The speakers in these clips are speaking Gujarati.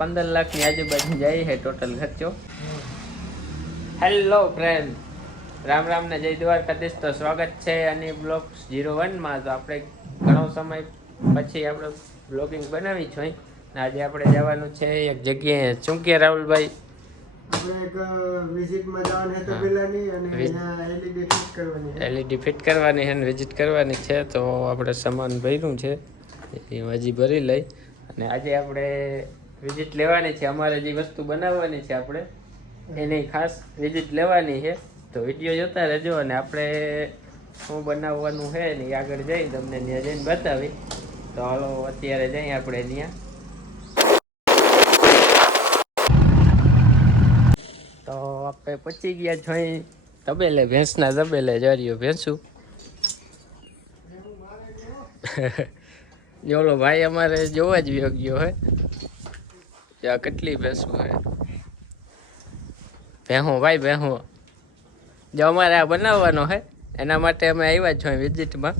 15 લાખની આજુબાજુ જાય છે ટોટલ ખર્ચો. હેલો ફ્રેન્ડ, રામ રામ ને જય દ્વારકાધીશ. તો સ્વાગત છે અને બ્લોગ્સ 01માં. તો આપણે ઘણો સમય પછી આપણે બ્લોગિંગ બનાવી છે. આજે આપણે જવાનું છે એક જગ્યાએ. શું કે રાહુલભાઈ? એલઈડી ફિટ કરવાની છે, વિઝિટ કરવાની છે. તો આપણે સામાન ભર્યું છે એ હજી ભરી લઈ, અને આજે આપણે વિઝિટ લેવાની છે. અમારે જે વસ્તુ બનાવવાની છે આપણે એની ખાસ વિઝિટ લેવાની છે. તો વિડીયો જોતા રહેજો, અને આપણે શું બનાવવાનું છે ને આગળ જઈ તમને ત્યાં જઈને બતાવી. તો હાલો અત્યારે જઈએ આપણે ત્યાં. તો આપણે પચી ગયા જોઈ તબેલે, ભેંસના તબેલે. જરીયો ભેંસું જોલો ભાઈ અમારે જોવા જ ગયો હે ત્યાં કેટલી ભેંસું હે. ભેહું ભાઈ ભેહું જો અમારે આ બનાવવાનો હે, એના માટે અમે આવ્યા છીએ વિઝિટમાં.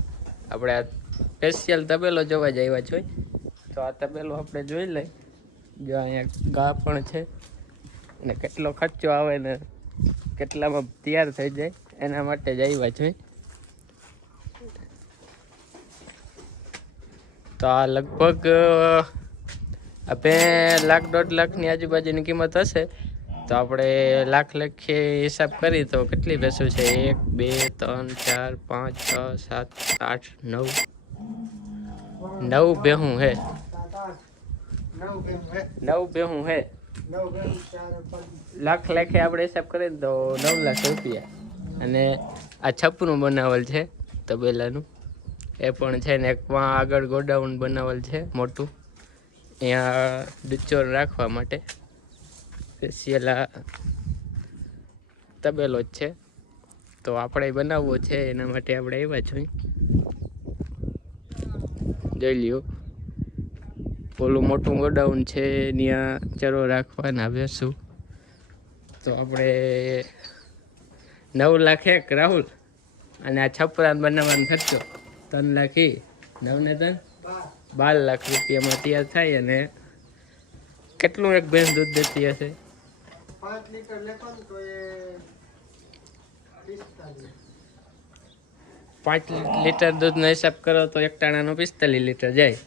આપણે આ સ્પેશિયલ તબેલો જોવા જ આવ્યા છીએ. તો આ તબેલો આપણે જોઈ લઈ. જો અહીંયા ગા પણ છે, અને કેટલો ખર્ચો આવે ને કેટલામાં તૈયાર થઈ જાય એના માટે જ આવ્યા છીએ. તો આ લગભગ આપણે 1,00,000-1.5 લાખની આજુબાજુની કિંમત હશે. તો આપણે લાખ લખીએ હિસાબ કરી તો કેટલી ભેંસો છે? 1 2 3 4 5 6 7 8 9 ભેહું હે. 9 ભેહું હે. લાખ લેખે આપણે હિસાબ કરીએ તો 9 લાખ રૂપિયા. અને આ છપરું બનાવેલ છે તબેલાનું, એ પણ છે ને. એક આગળ ગોડાઉન બનાવેલ છે મોટું, અહીંયા ડુચ્ચોર રાખવા માટે સ્પેશિયલ આ તબેલો જ છે. તો આપણે બનાવવો છે એના માટે આપણે આવ્યા છીએ. જોઈ લ્યો, ઓલું મોટું ગોડાઉન છે, ત્યાં ચરો રાખવાના બેસું. તો આપણે 9 લાખ એક રાહુલ, અને આ છપરાન બનાવવાનો ખર્ચો 3 લાખ. 9 ને 3 12 લાખ રૂપિયામાં તૈયાર થાય. અને કેટલું એક ભેંસ દૂધ દેતી હશે? 5 લીટર લેવાનું તો એ 45. 5 લીટર દૂધનો હિસાબ કરો તો એક ટાણાનો 45 લીટર જાય.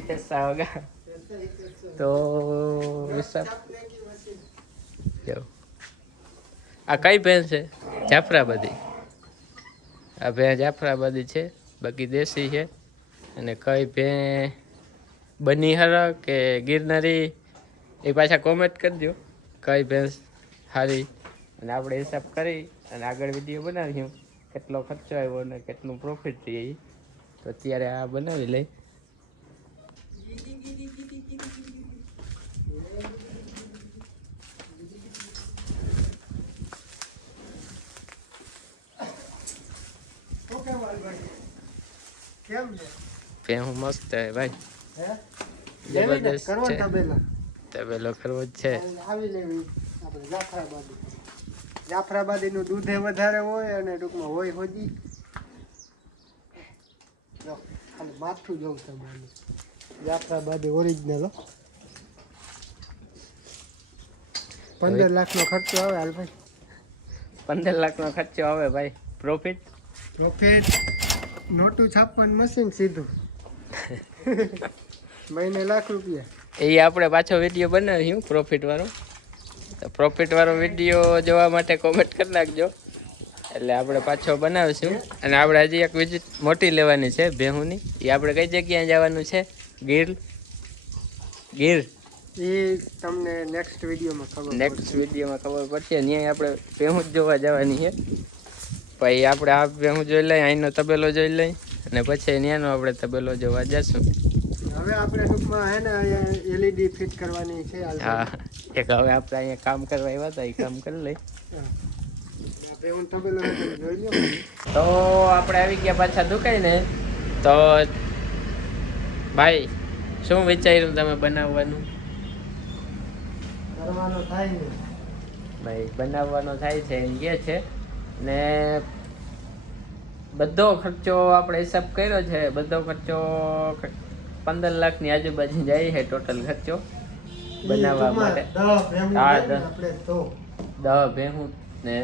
પૈસા હોગા તો હિસાબ. આ કઈ ભેંસ છે? જાફરાબાદી. આ ભેં જાફરાબાદી છે, બાકી દેશી છે. અને કઈ ભેં બની હર કે ગિરનારી એ પાછા કોમેન્ટ કરજો કઈ ભેંસ સારી. અને આપણે હિસાબ કરી અને આગળ વિડીયો બનાવ્યું કેટલો ખર્ચો આવ્યો અને કેટલું પ્રોફિટ થયું. તો અત્યારે આ બનાવી લઈ. હું મસ્ત હે ભાઈ, જબરદસ્ત છે. તબેલો કરવો જ છે. જાફરાબાદી નું દૂધ વધારે હોય અને ટૂંકમાં હોય હોજી. માથું જોઉં તમારું જાફરાબાદી ઓરિજિનલ. 15 લાખનો ખર્ચો આવે હાલ ભાઈ. 15 લાખનો ખર્ચો આવે ભાઈ. પ્રોફિટ નોટું છાપવાનું મશીન સીધું મહિને 1 લાખ રૂપિયા. એ આપણે પાછો વિડીયો બનાવ્યું પ્રોફિટ વાળો. તો પ્રોફિટ વાળો વિડીયો જોવા માટે કોમેન્ટ કરી નાખજો, એટલે આપણે પાછો બનાવીશું. અને આપણે હજી એક વિઝિટ મોટી લેવાની છે ભેહુની. એ આપણે કઈ જગ્યાએ જવાનું છે? ગીર. એ તમને નેક્સ્ટ વિડીયોમાં ખબર પડશે. ત્યાં આપણે ભેહું જ જોવા જવાની છે. પછી આપણે આ ભેહું જોઈ લઈ, અહીંનો તબેલો જોઈ લઈ, અને પછી ત્યાંનો આપણે તબેલો જોવા જશું. હવે આપણે ટૂંકમાં હે ને એલઈડી ફિટ કરવાની છે. હા, એક હવે આપણે અહીંયા કામ કરવા આવ્યા હતા, એ કામ કરી લઈ. તો આપણે આવી ગયા પાછા દુકાને. તો ભાઈ શું વિચાર્યું તમે બનાવવાનું? ભાઈ બનાવવાનો થાય છે એમ કહે છે. ને બધો ખર્ચો આપણે હિસાબ કર્યો છે. બધો ખર્ચો 15 લાખની આજુબાજુ જાય છે ટોટલ ખર્ચો બનાવવા માટે. હા, 10 ભેહું ને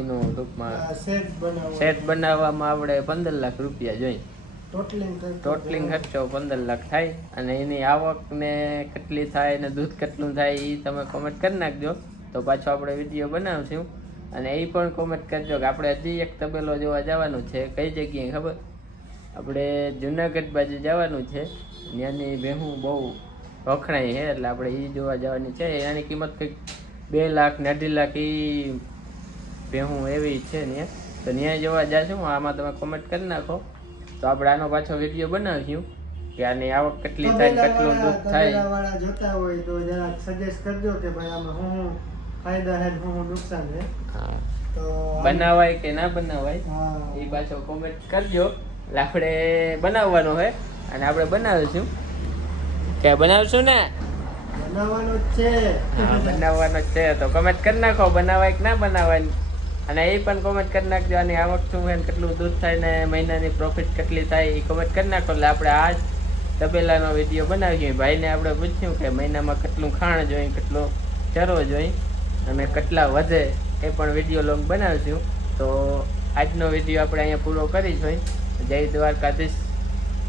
એનું ટૂંકમાં સેટ બનાવવામાં આપણે 15 લાખ રૂપિયા જોઈએ. ટોટલિંગ ખર્ચો 15 લાખ થાય. અને એની આવક ને કેટલી થાય ને દૂધ કેટલું થાય એ તમે કોમેન્ટ કરી નાખજો, તો પાછો આપણે વિડીયો બનાવશું. અને એ પણ કોમેન્ટ કરજો કે આપણે હજી એક તબેલો જોવા જવાનું છે. કઈ જગ્યાએ ખબર? આપણે જુનાગઢ બાજુ જવાનું છે. ત્યાંની ભેહું બહુ વખણાય છે, એટલે આપણે એ જોવા જવાની છે. એની કિંમત કંઈક 2 લાખ ને 2.5 લાખ એ ભેહું એવી છે ને, તો ત્યાં જોવા જશું. આમાં તમે કોમેન્ટ કરી નાખો તો આપણે આનો પાછો વિડીયો બનાવીશું કે આની આવક કેટલી થાય, કેટલું દૂધ થાય. જોતા હોય તો જરાક સજેસ્ટ કરજો કે ભાઈ આમાં હું ફાયદા છે, હું નુકસાન છે. હા, તો બનાવાય કે ના બનાવાય એ પાછો કોમેન્ટ કરજો. એટલે આપણે બનાવવાનો છે અને આપણે બનાવીશું. કે બનાવશું ને? બનાવવાનો જ છે. હા, બનાવવાનો જ છે. તો કમેન્ટ કરી નાખો બનાવાય કે ના બનાવાય. અને એ પણ કોમેન્ટ કરી નાખજો આની આવક શું છે, કેટલું દૂધ થાય ને મહિનાની પ્રોફિટ કેટલી થાય એ કોમેન્ટ કરી નાખો. એટલે આપણે આ જ તબેલાનો વિડીયો બનાવીએ. ભાઈને આપણે પૂછ્યું કે મહિનામાં કેટલું ખાણ જોઈએ, કેટલો ચરો જોઈએ અને કેટલા વધે એ પણ વિડીયો લોંગ બનાવીશું. તો આજનો વિડીયો આપણે અહીંયા પૂરો કરીશું. જય દ્વારકાધીશ.